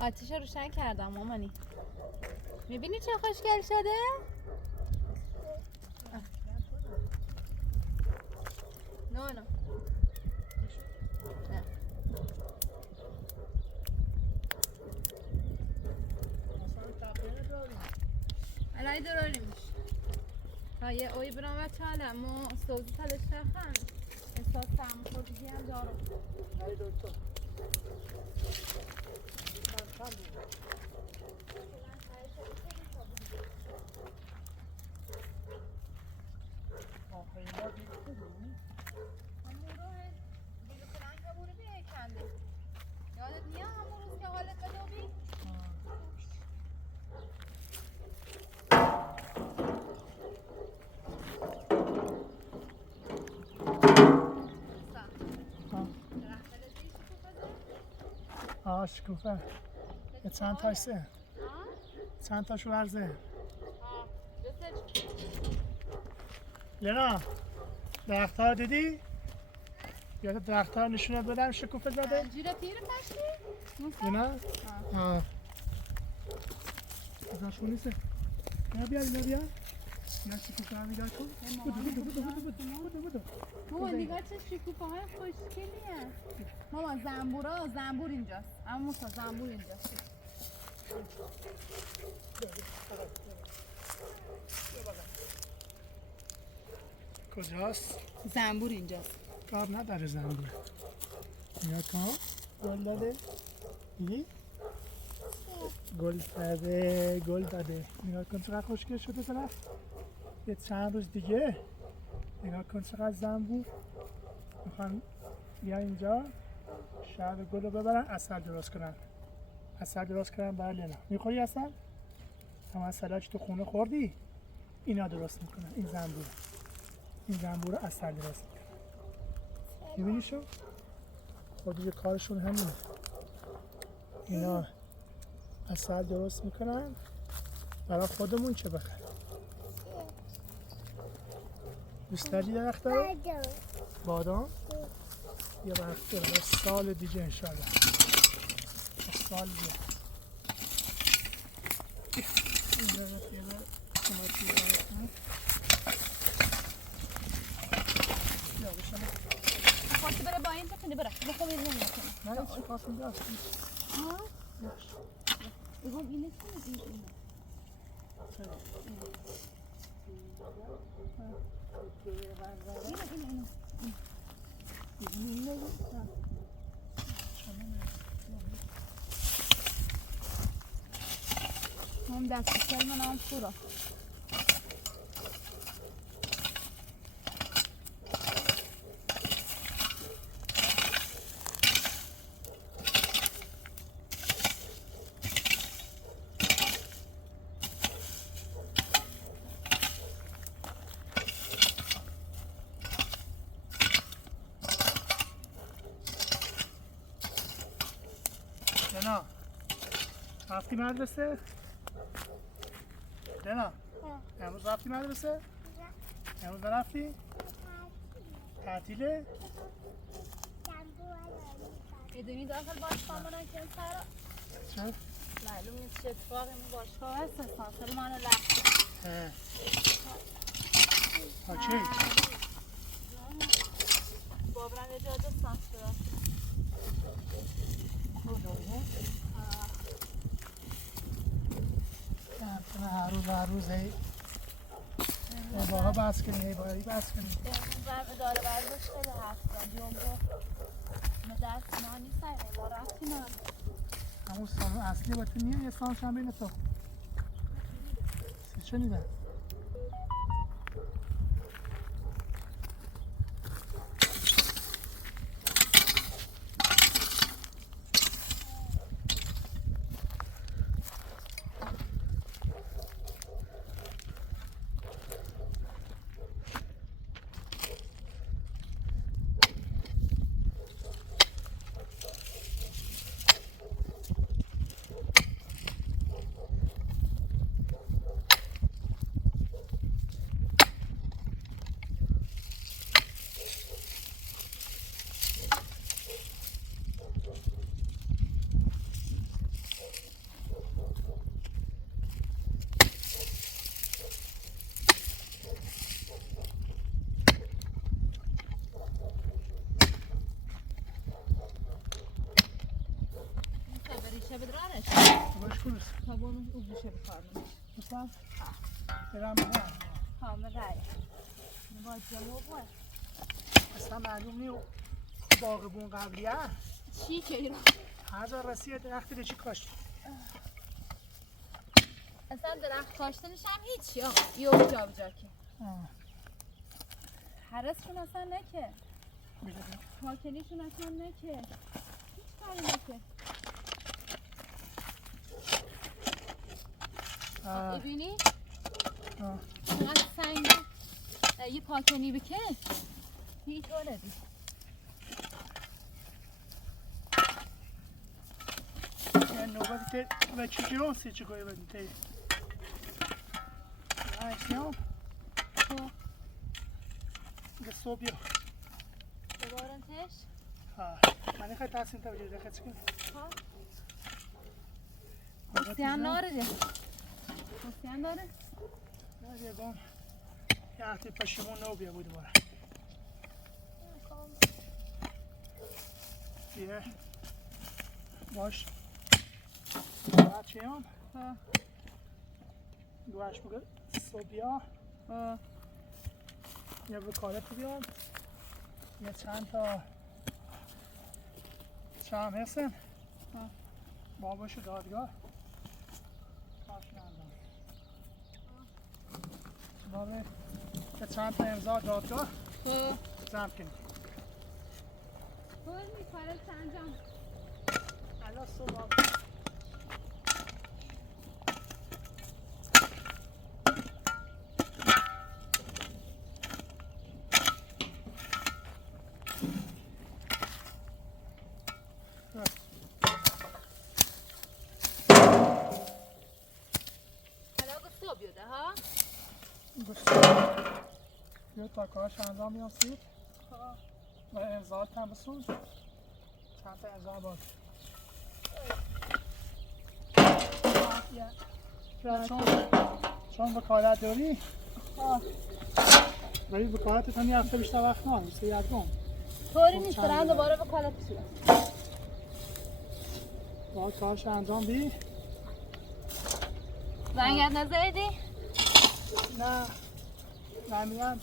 آتیش رو روشن کردم مامانی. میبینی چه خوشگل شده؟ نه نه الان دراریمش هایه اوی برام و چاله مو سوزی تلش نخن احساس سرماخوردگی هم دارم. یادت میاد همون روز که حالت بدوبی؟ شکوفه یه چند تاشه چند تاشو ورزه لینا درخت ها دیدی؟ یاد درخت ها نشونه بدم شکوفه زده؟ انجیر پیر پشتی؟ لینا؟ ازاشون نیسته بیا بیا شکوفه هم نگاه کن بودو مامان نگاه چه شکوفه های خوشگلیه. مامان زنبور اینجاست. اما موسا زنبور اینجاست. کجاست؟ زنبور اینجاست. کار نداره زنبور. نگاه کن گل داده دیدی؟ گل داده نگاه کن چقدر خوشگل شده درخت. یه چند روز دیگه نگاه کن چقدر زنبور میخوان بیا اینجا شهد گل رو ببرن عسل درست کنن برای لینا. میخوری عسل؟ هم عسلاش تو خونه خوردی؟ اینا درست میکنن. این زنبور عسل درست میکنن. میبینی شو؟ خود دیگه کارشون همینه. اینا عسل درست میکنن برای خودمون چه بخریم. دوست داری درخت داره؟ بادام؟ یه وقت داره سال دیگه انشالله سال دیگه این درخت یه داره توماتی درخت یا بشنه خواستی بره با این بکنه بره بخواب این نمیکنه نه چی خواستم درست ها؟ بگم اینه کنه این هم دست کل من هم خورا لینا رفتی مدرسه؟ لینا امروز رفتی مدرسه؟ امروز رفتی؟ تعطیله؟ میدونی داخل باشگاه منو که سر چه؟ معلوم نیست چه اتفاقی این باشگاه هست سانسر منو لخت چی؟ بابران اجازه سانسر هر روز هی باها بس کنی هی باهایی بس کنی اداره ورزش خیلی حرف زد یوم ما درس ما نیستن ما رفتیم همون سالن اصلی با تو نیه یه سالنش هم بین تو چه نیدن؟ پولس تا برم او بوشه بکارم مثلا برم نه کامل رای باید جلو باید اصلا معلوم نیست باغبون قبلیه چی که ایران هزار رسیه درختی رو چی کاشت اصلا درخت کاشتنش هم هیچی آقا یه جا بجا که حرسشون اصلا نکه پاکنیشون اصلا نکه هیچ کاری نکه ایبینی؟ اونقدر سنگه یه پاکنی بکن هیچ ولدی نوبتی که و چی جلو سی چی کوی بدین تی ایسیام که صبح یا دوباره تش من خیلی تحسین تا بجید خیلی چکن بسیان داره ده بسیان داره نه دیگه یه هفته پشیمون نو بیا بود باره یه باش بچه هم دوش بگه صبحیا یه وکالت بیام یه چند تا شام هستن باباشو دادگاه کارش نندم بابه یه چند تا امضا دادگاه زم کنی کل میکاره سنجام الان صبح ها؟ بیا تا کارش انجام میاسید و امضا هم بسون چند تا امضا باید چون وکالت داری ولی وکالتت هم یه هفته بیشتر وقت نه مثل یکم طوری نیست دارن دوباره وکالت بشید باید کارش انجام بی زنگت نزدی؟ نه نمیدونم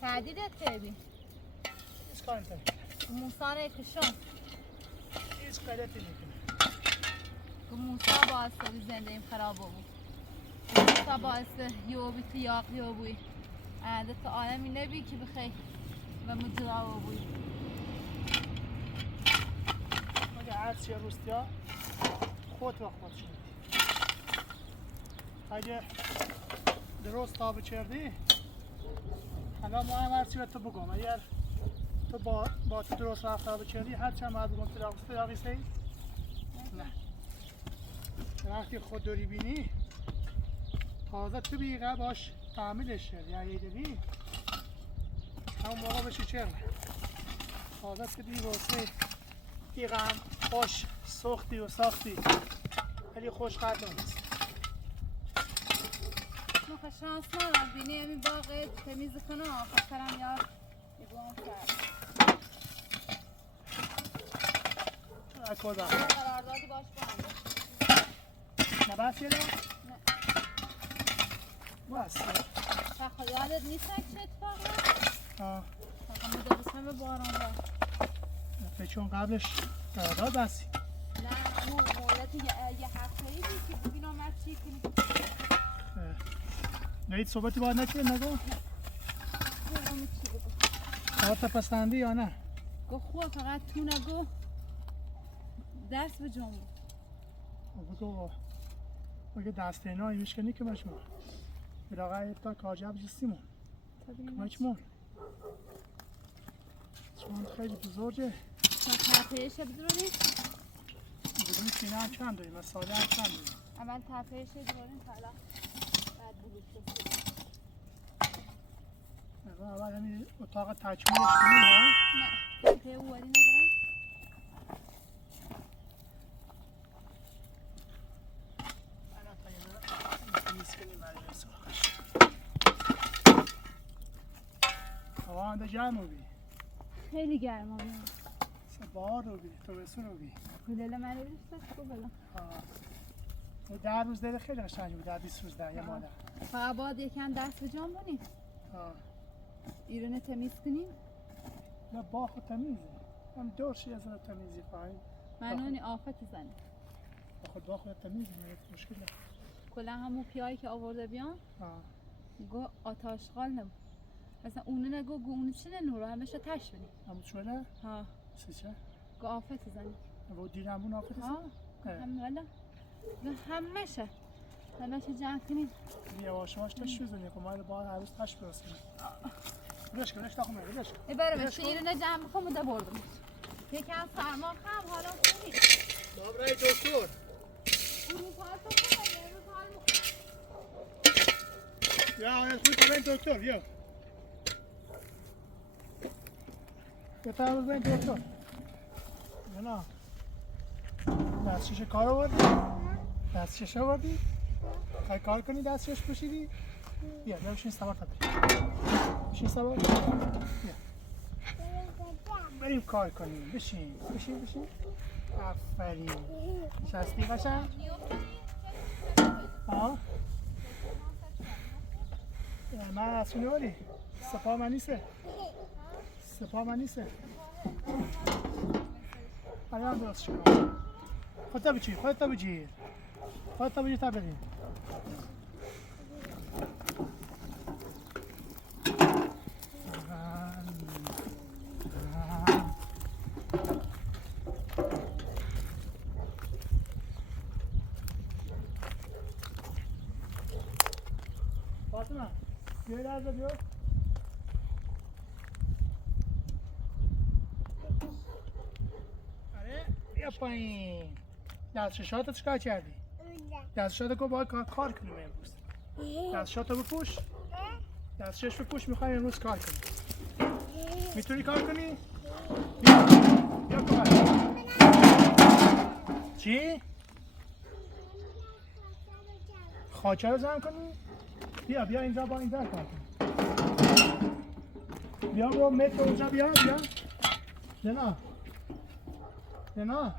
تهدیدت کردی؟ هیچ کاری نکنی موسا رو کشون هیچ غلطی نکنی که موسا باعث بود زنده ایم خراب بود موسا باعث یوبی تیاق یوبی عادت تو عالمی نبی که بخی و مجرا بود مگه هرچی روستی ها خود و خود شدی اگه درست تا بچردی حالا ما هم هرچی تو بگم اگر تو با تو درست رفتار بچردی هرچی هم باید بگم تو راقیسته ای؟ نه وقتی خود داری بینی تازه تو بیقه باش تعمیلش کرد یا یه دبی همون موقع بشی چرمه تازه تو بی واسه بیقه هم خوش سختی و ساختی ولی خوش قدر نیست ما شانس ندارم بینی همین باقی تمیز کنه آخر سرم یا ایبوان کرد کدام قراردادی باش نه بس یه نه بس فقط یادت نیست چه اتفاقی؟ فقط مدرسه به باران دار چون قبلش قرارداد بستی نه اون مولت یه هفته ای بود که ببینم من چی کنی نه هیچ صحبتی باید نکنی نگو بگم چی بگو باید تپسندی یا نه گو خواه فقط تو نگو دست به جمعه بگو بگه دست اینا ایوش کنی که مشمون براغه تا کاجب جستیمون مشمون چون خیلی بزرگه تا تپهش بدونی؟ بدون سینه هم چند داریم و ساله هم چند داریم اول تپهش بدونیم حالا بعد بلوک بسید اول همین اتاق تکمیلش کنیم نه؟ نه تپه اولی ندارم هوا هم ده گرم رو بی خیلی گرم آبی بار رو بی تو بسون رو بی گلله من رو بیشتر خوب بلا 10 روز داره خیلی قشنگ بود، 20 روز در یه مادر. فقط باید یکم دست به جان بونیم. ایران تمیز کنیم. نه با خود تمیزه. هم دورشی از تمیزی پایین. منونی آفت زنه. با خود تمیزه مشکل نه. کلا همون پیایی که آورده بیان. گو آتاشغال نبود. مثلا اونه نگو اونه چنه نورو همشه تش بینی. همون چونه؟ ها. چه؟ گو آفت زنی. و دیرمون آفت زنی؟ هم ولی همشه. همشه جمع کنیم. یواش یواش تش بزنی. خب ما با هر روز تش برسیم. بلش کنش تا خونه بلش. برم شیرینه جمع بکنم ده بردم. یکم سرما خم حالا خوبی. دابرای دکتر. یا خوی کامل دکتر بیا. بفرمایید برید دکتر. نه. دستشویش کار آوردی؟ دستشویش آوردی؟ خواهی کار کنی دستشویش پوشیدی؟ بیا بشین سوار تا بریم. بشین سوار. بیا. بریم کار کنیم. بشین. آفرین. نشستی قشنگ؟ ها؟ من رسونه ولی سپاه من نیسته. الان درست شد. خودتا بجیر تا بریم. فاطمه بیا لحظه بیا. آره بیا پایین. دستشویشاتو چیکار کردی؟ دستشویشاتو که باید کار کنیم امروز. دستشویشاتو بپوش. دستشویش بپوش میخوایم امروز کار کنیم. میتونی کار کنی؟ بیا کار. چی؟ خاچه رو جمع کنی؟ بیا اینجا با این در کار کنی. بیا برو متر اونجا بیا. نه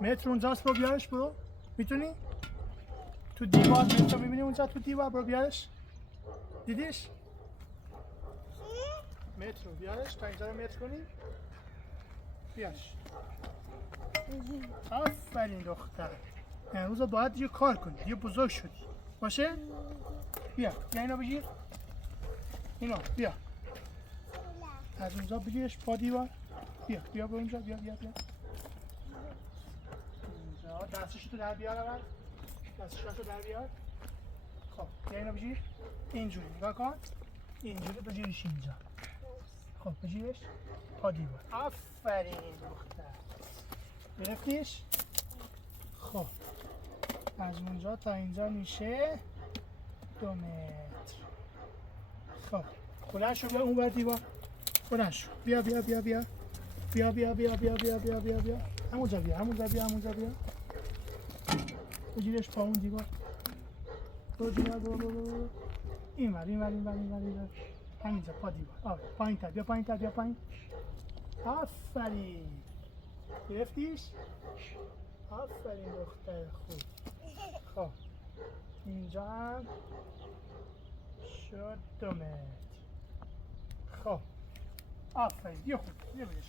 متر اونجاست برو بیارش برو. میتونی؟ تو دیوار متر میبینی اونجا تو دیوار برو بیارش. دیدیش؟ متر رو بیارش تا اینجا رو متر کنی. بیارش. آفرین دختر. امروز باید دیگه کار کنی. دیگه بزرگ شدی. باشه؟ بیا اینو بگیر. اینو بیا. از اونجا بگیرش پا دیوار. بیا برو اونجا بیا. اینجا دستشو تو در بیار اول. دستشو در بیار. خب بیا اینو بگیر. اینجوری نگاه کن. اینجوری بگیرش اینجا. خب بگیرش پا دیوار. آفرین دختر. گرفتیش؟ خب از اونجا تا اینجا میشه 2 متر. خب بلند شو بیا اون ور دیوار. بلند شو بیا. همونجا بیا. بگیرش پا اون دیوار. برو. این ور. همینجا پا دیوار. پایین تر بیا پایین. آفرین. گرفتیش؟ آفرین دختر خوب. خب اینجا هم شد 2 متر. خب آفرین بیا خوب بیا بگیرش.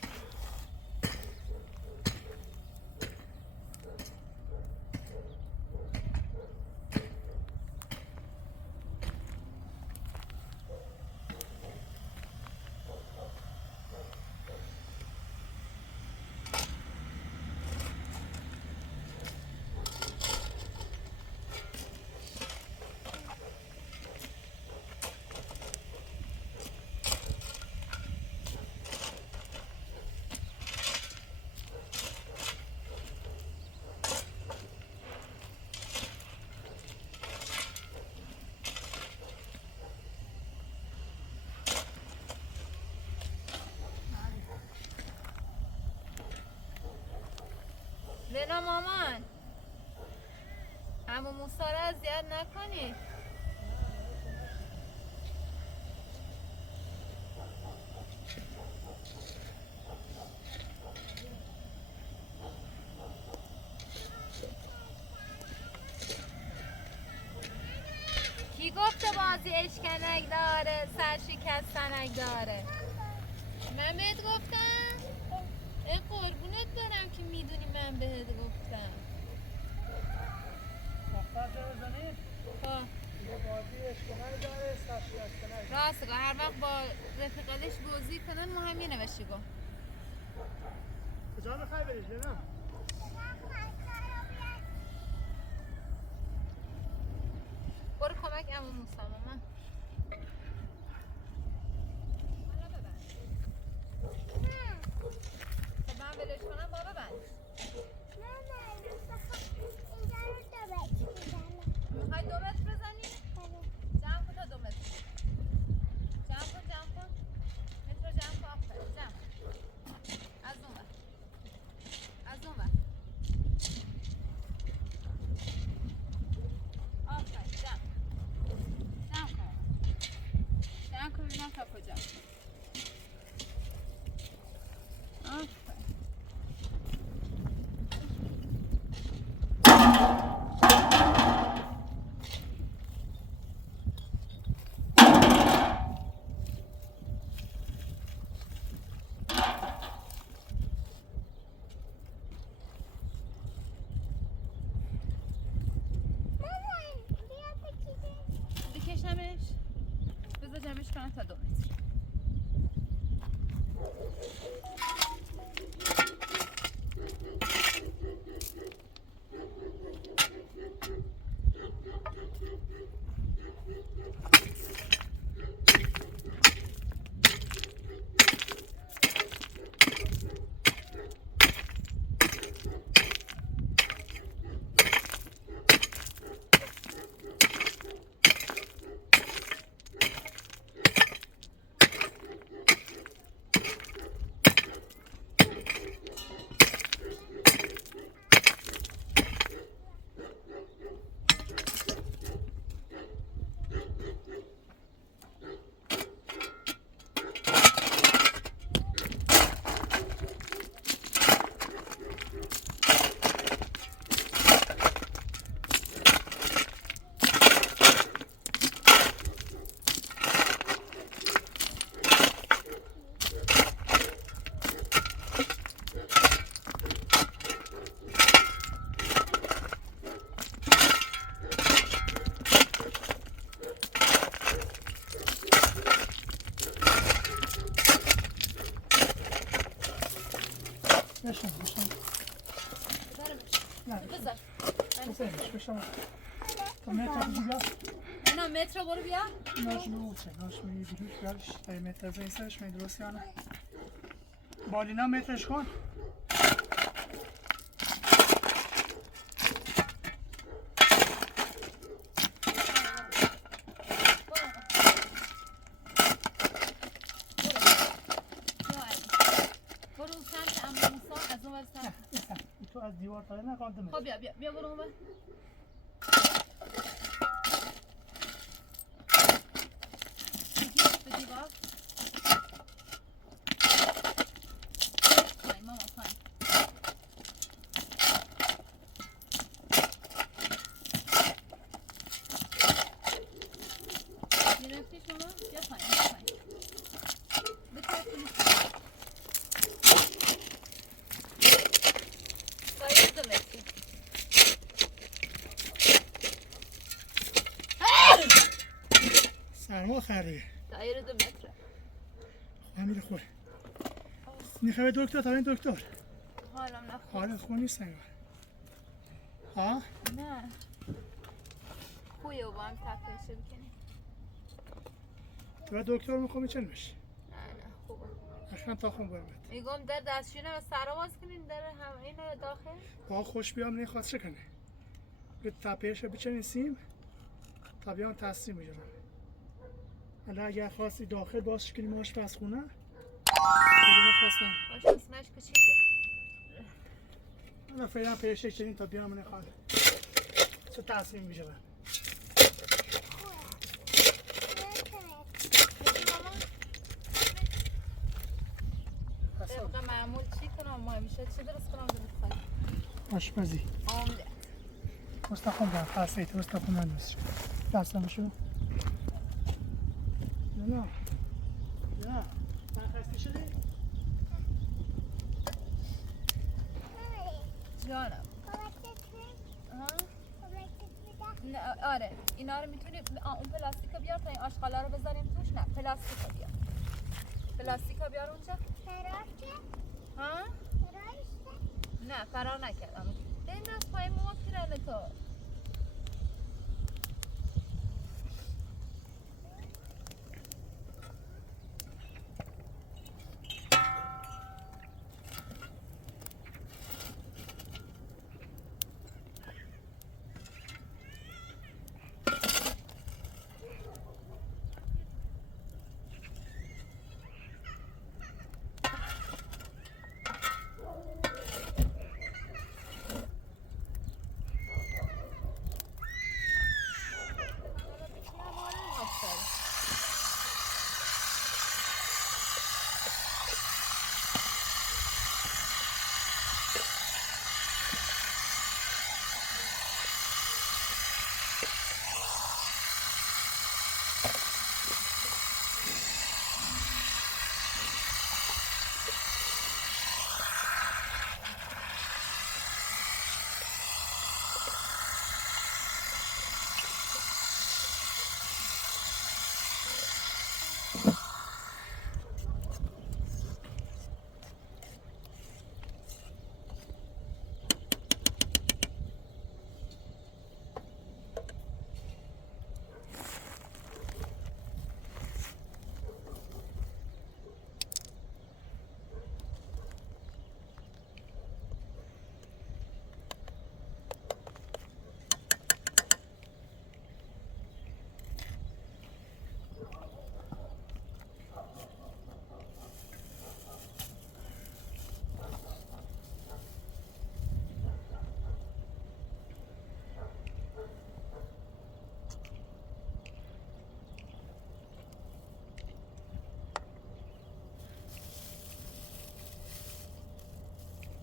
لینا مامان عمو موسی رو اذیت نکنی. گفته بازی اشکنک داره سرشکستنک داره. من بهت گفتم؟ ای قربونت دارم که میدونی من بهت گفتم. دختر چه بزنید؟ ها بازی اشکنک داره سرشکستنک. راسته هر وقت با رفیقاتش بازی کنن ما هم یه نوشی گفت. کجا میخوای بری جنم؟ برو کمک عمو موسی ماما. حالا ببند. خب من ولش کنم با ببند. میخوای 2 متر بزنی؟ جمع کن تا 2 متر. جمع کن. متر رو جمع کن آفرین. جمع. از اون ور. آفرین جمع. جمع کن ببینم تا کجا. آفرین. بکشمش. بذار جمعش کنم تا 2 متر. بشم نه بذار. بشم تا متر بیا اینا متر برو بیا. ناش می بیروش بیارش تا متر زیستش می درست یانه بالینا مترش کن تو از دیوار تا نه قدمه. خب بیا برو اون. به دیوار. پایین ماما پایین. گرفتی شما؟ بیا پایین. بچسبونی. سرما خری دایر 2 متر همین خوب میخوای دکتر تا این دکتر حالم نخوب حالت خوب نیست انگار ها نه خویه و با هم تفریشه بکنیم تو دکتر میخوام چند بشی نه خوبه اخوان تا خون برمید میگم در دستشویی و سرا باز کنین در هم این داخل با خوش بیام نخواست چه کنه به تپیش بچنیسیم تا بیان تصمیم میگیرم حالا اگر خواستی داخل باز کنیم آشپزخونه آشپزخونه‌اش کوچیکه حالا فعلا پیش کنیم تا بیام نخواد چه تصمیم میگیرم طبق معمول چی کنم ما همیشه چی درست کنم درست کنم آشپزی آمده استخون دارم خاصیت استخون من درست دستمشو نه نه من خسته شدی؟ جانم ها؟ نه آره اینا رو میتونی اون پلاستیک رو بیار تا این آشغالا رو بذاریم توش. نه پلاستیک رو بیار. پلاستیک رو بیار اونجا. ها؟ نه فرار نکردم. بنداز پای موت پیرنه تو.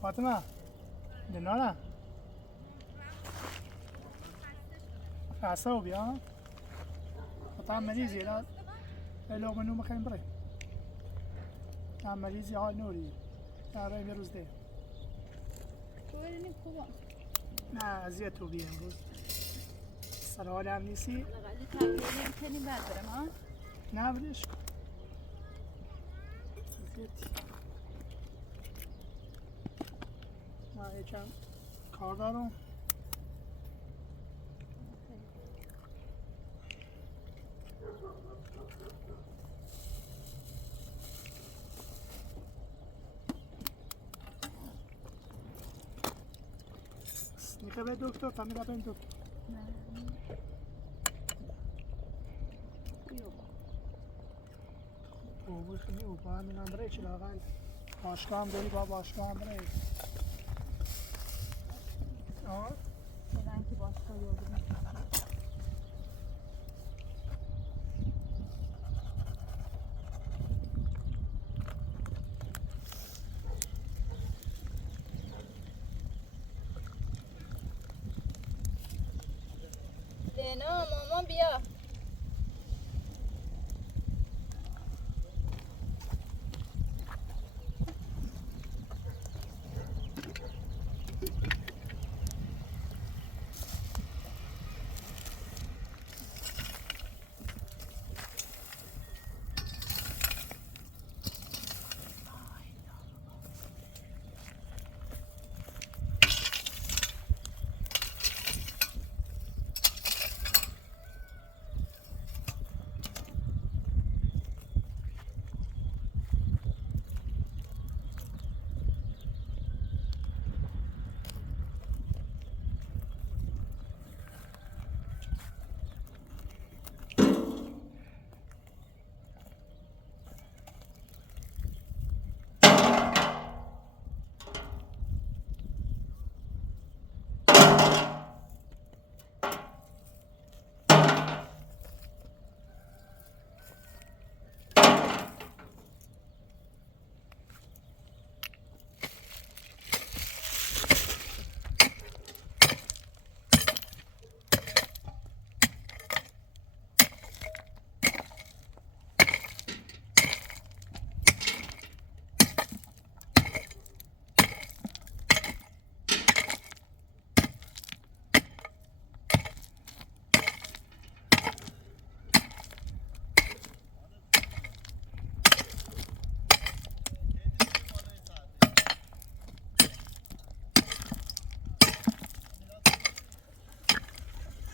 فاطمه دنانا خسته و بیا طعم مریضی لا لقمه نوم خیلی بره طعم مریضی حال نوری داره میروز ده تو برینیم خوبا. نه اذیت تو بیا امروز سر حال هم نیستی لقلی تغییر نمیکنیم بعد برم ها؟ نه بدش اذیت من یکم کار دارم میخوای به دکتر تا میره به دکتر او خیلی او با همین بره چی لاغل باشگاه هم داری با باشگاه هم بره آه بدن که باشگاه یادم لینا مامان بیا.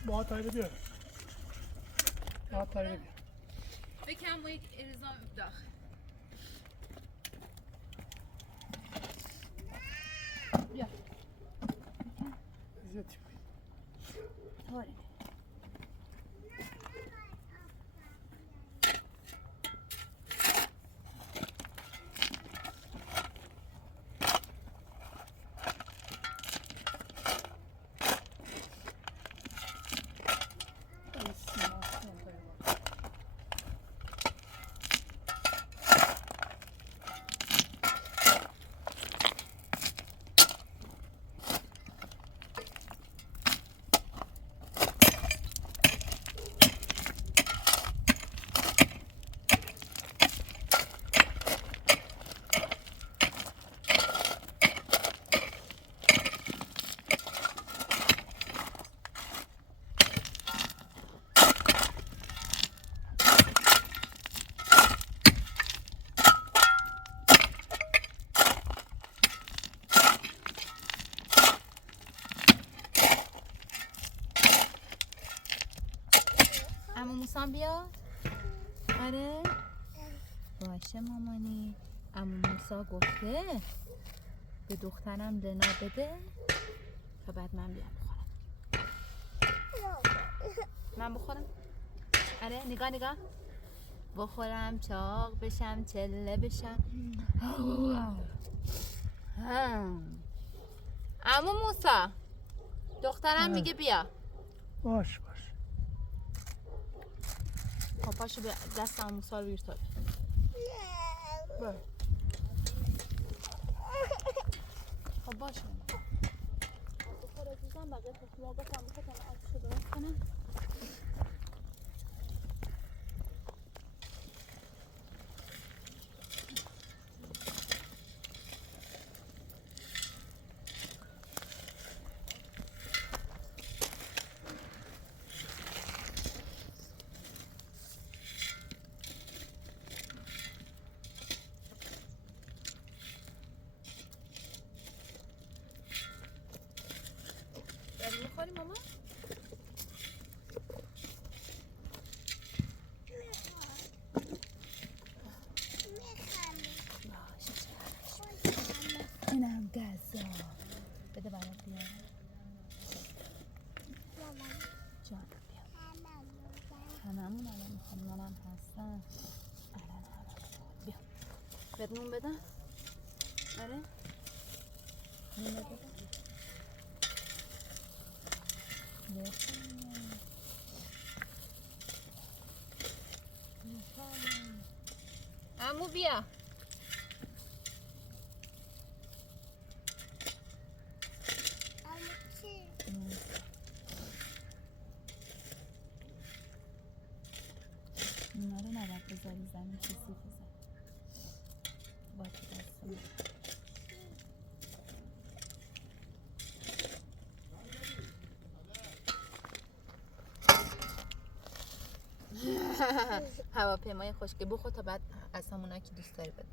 با تایید بیار. با تایید بیار. بکن و یک ارزام داخل. بیا. زیادی کن. طوری. عمو موسی بیا. آره باشه مامانی. عمو موسی گفته به دخترم رنا بده تا بعد من بیام بخورم. من بخورم؟ آره نگاه نگاه. بخورم چاق بشم چله بشم. عمو موسی دخترم میگه بیا. باش. خب پاشو به دست عمو موسی رو بگیر تا. خب باشه. بخور عزیزم بقیه تخم‌ها گفتم میخوام آتیشو درست کنم. داری میخوری ماما؟ اینم گزا بده برات بیارم. جانم بیا. هممون الان میخوام نانم هستن. بیا بهت نون بدم؟ آره نون بدم؟ عمو بیا. اینا رو نباید بذاری زمین کسی بذاری با تو دستم. هواپیمای خوشگل بخور تا بعد از همونا که دوست داری بده.